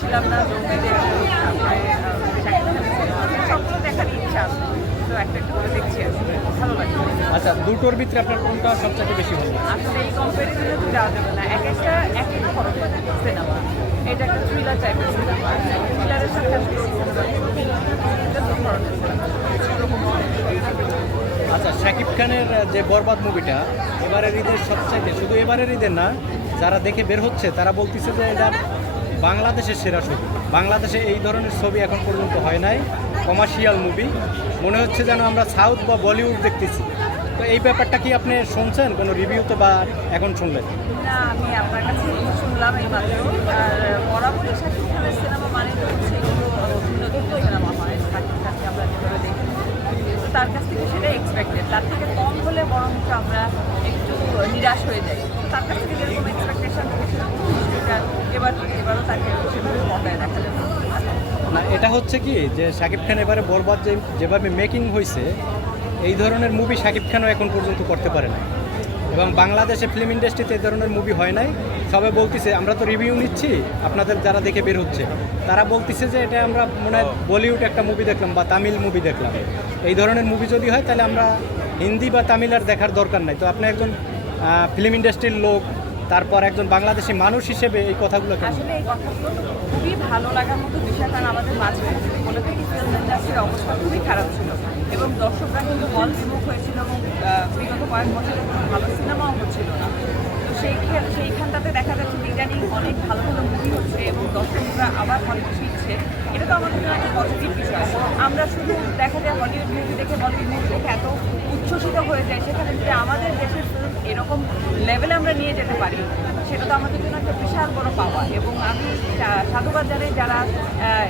দেখছিলাম না জঙ্গলি দেখবো, তারপরে শাকিব খানের সিনেমা সবগুলো দেখার ইচ্ছা আছে। তো একটা একটা করে দেখছি আসলে ভালো লাগে। আচ্ছা, দুটোর ভিতরে আপনার কোনটা সবচেয়ে বেশি ভালো লাগে? আসলে এই কম্পারিজনে তো যাওয়া যাবে না, এক একটা ধরনের সিনেমা। এটা একটা থ্রিলার টাইপের সিনেমা, থ্রিলারের সাথে আসলে এটা দু ধরনের সিনেমা। আচ্ছা, শাকিব খানের যে বরবাদ মুভিটা এবারের ঈদের সবচাইতে, শুধু এবারের ঈদের না, যারা দেখে বের হচ্ছে তারা বলতেছে যে এটা বাংলাদেশের সেরা ছবি। বাংলাদেশে এই ধরনের ছবি এখন পর্যন্ত হয় নাই, কমার্শিয়াল মুভি। মনে হচ্ছে যেন আমরা সাউথ বা বলিউড দেখতেছি। তো এই ব্যাপারটা কি আপনি শুনছেন কোনো রিভিউতে বা এখন শুনলেন? না, আমি আপনার কাছে শুনলাম এই মাত্র। আর বরাবরই শাকিব খানের সিনেমা মানে তো হচ্ছে এগুলো অভিনন্দিত সিনেমা হয়, শাকিব খানকে আমরা যেভাবে দেখি, তো তার কাছ থেকে সেটাই এক্সপেক্টেড। তার থেকে কম হলে বরং আমরা একটু নিরাশ হয়ে যাই। তো তার কাছ থেকে যেরকম এক্সপেকটেশন সেটা এবারও তাকে সেভাবে বজায় রাখা যাবে না, এটা হচ্ছে কি যে শাকিব খান এবারে বরবাদ যেভাবে মেকিং হয়েছে, এই ধরনের মুভি শাকিব খানও এখন পর্যন্ত করতে পারে না। এবং বাংলাদেশে ফিল্ম ইন্ডাস্ট্রিতে এই ধরনের মুভি হয় নাই। সবাই বলতেছে, আমরা তো রিভিউ নিচ্ছি আপনাদের যারা দেখে বের হচ্ছে, তারা বলতেছে যে এটা আমরা মনে হয় বলিউড একটা মুভি দেখলাম বা তামিল মুভি দেখলাম। এই ধরনের মুভি যদি হয় তাহলে আমরা হিন্দি বা তামিল আর দেখার দরকার নাই। তো আপনি একজন ফিল্ম ইন্ডাস্ট্রির লোক, তারপর একজন বাংলাদেশি মানুষ হিসেবে এই কথাগুলো কেন? আসলে এই কথাগুলো খুবই ভালো লাগার মতো বিষয়, কারণ আমাদের মাঝখানে যদি বলে থাকি ফিল্ম ইন্ডাস্ট্রির অবস্থা খুবই খারাপ ছিল এবং দর্শকরা কিন্তু হল বিমুখ হয়েছিল এবং বিগত কয়েক বছরে কোনো ভালো সিনেমাও হচ্ছিল না। তো সেইখানটাতে দেখা যাচ্ছে ইদানিং অনেক ভালো ভালো মুভি হচ্ছে এবং দর্শকরা আবার হলে ফিরছে। এটা তো আমাদের জন্য একটা পজিটিভ বিষয়। আমরা শুধু দেখা যায় হলিউড মুভি দেখে বলিউড মুভি দেখে এত উচ্ছ্বসিত হয়ে যায়, সেখানে যদি আমাদের দেশের ফিল্ম এরকম লেভেলে আমরা নিয়ে যেতে পারি, সেটা তো আমাদের জন্য একটা বিশাল বড় পাওয়া। এবং আমি সাধুবাদ জানাই যারা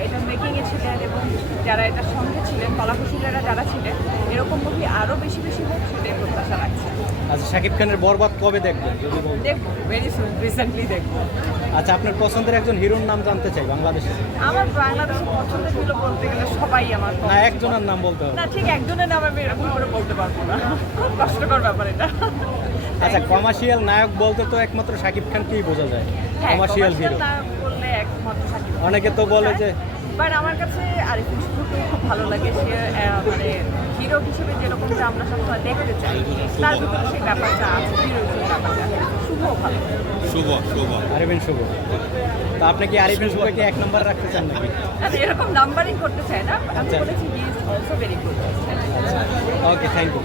এটা মেকিংয়ে ছিলেন এবং যারা এটার সঙ্গে ছিলেন, কলাকুশলীরা যারা ছিলেন, এরকম মুভি আরও বেশি বেশি হোক সেটাই প্রত্যাশা রাখছি। আচ্ছা, শাকিব খানের বরবাদ কবে দেখবেন যদি বলেন? দেখবো, ভেরি সুন, রিসেন্টলি দেখবো। আচ্ছা, আপনার পছন্দের একজন হিরোর নাম জানতে চাই বাংলাদেশে। আমার বাংলাদেশের পছন্দের ছিল বলতে গেলে সবাই আমার না, একজনের নাম বলতে হবে। না, ঠিক একজনের নাম আমি এরকম করে বলতে পারবো না, খুব কষ্টকর ব্যাপার এটা। আচ্ছা, কমার্শিয়াল নায়ক বলতে তো একমাত্র শাকিব খানকেই বোঝা যায়, কমার্শিয়াল হিরো। বললে একমাত্র শাকিব খান। অনেকে তো বলে যে, বাট আমার কাছে আরিফিন শুভকে খুব ভালো লাগে। সে মানে হিরো হিসেবে যেরকমটা আমরা সবসময় দেখতে চাই, তার ভিতরে সেই ব্যাপারটা আছে, হিরোইজের ব্যাপারটা। শুভও ভালো। আরিফিন শুভ। তো আপনি কি আরিফিন শুভকে এক নম্বর রাখতে চান নাকি? আমি এরকম নাম্বারিং করতে চাই না, আমি আচ্ছা। বলেছি he is also very good. Okay, thank you.